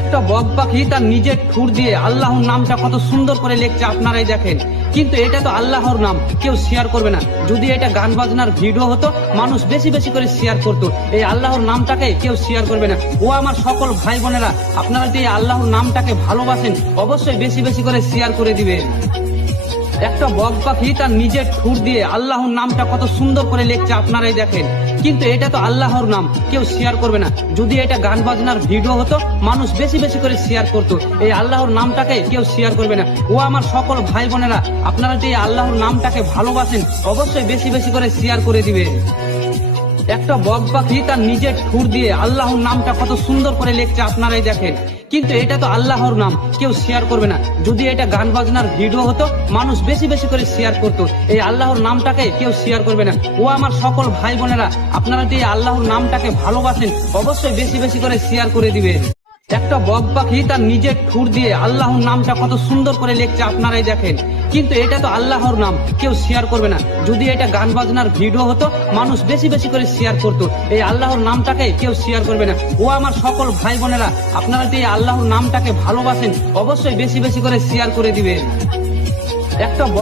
একটা বক পাখি তার নিজের ঠুর দিয়ে আল্লাহর নামটা কত সুন্দর করে লিখছে, আপনারাই দেখেন। কিন্তু এটা তো আল্লাহর নাম, কেউ শেয়ার করবে না। যদি এটা গান বাজনার ভিডিও হতো, মানুষ বেশি বেশি করে শেয়ার করতো। এই আল্লাহর নামটাকে কেউ শেয়ার করবে না। ও আমার সকল ভাই বোনেরা, আপনারা যদি এই আল্লাহর নামটাকে ভালোবাসেন, অবশ্যই বেশি বেশি করে শেয়ার করে দিবেন। একটা বক পাখি তার নিজের ঠুর দিয়ে আল্লাহর নামটা কত সুন্দর করে লিখছে, আপনারাই দেখেন। কিন্তু এটা তো আল্লাহর নাম, কেউ শেয়ার করবে না। যদি এটা গান বাজনার ভিডিও হতো, মানুষ বেশি বেশি করে শেয়ার করতো। এই আল্লাহর নামটাকে কেউ শেয়ার করবে না। ও আমার সকল ভাই বোনেরা, আপনারা যদি এই আল্লাহর নামটাকে ভালোবাসেন, অবশ্যই বেশি বেশি করে শেয়ার করে দিবেন। একটা বক পাখি তার নিজের ঠুর দিয়ে আল্লাহর নামটা কত সুন্দর করে লিখছে, আপনারাই দেখেন। কিন্তু এটা তো আল্লাহর নাম, কেউ শেয়ার করবে না। যদি এটা গান বাজনার ভিডিও হতো, মানুষ বেশি বেশি করে শেয়ার করতো। এই আল্লাহর নামটাকে কেউ শেয়ার করবে না। ও আমার সকল ভাই বোনেরা, আপনারা যদি এই আল্লাহর নামটাকে ভালোবাসেন, অবশ্যই বেশি বেশি করে শেয়ার করে দিবেন। একটা বক পাখি তার নিজের ঠুর দিয়ে আল্লাহর নামটা কত সুন্দর করে লিখছে, আপনারাই দেখেন। কিন্তু এটা তো আল্লাহর নাম, কেউ শেয়ার করবে না। যদি এটা গান বাজনার ভিডিও হতো, মানুষ বেশি বেশি করে শেয়ার করতো। এই আল্লাহর নামটাকে কেউ শেয়ার করবে না। ও আমার সকল ভাই বোনেরা, আপনারা যদি এই আল্লাহর নামটাকে ভালোবাসেন, অবশ্যই বেশি বেশি করে শেয়ার করে দিবেন। একটা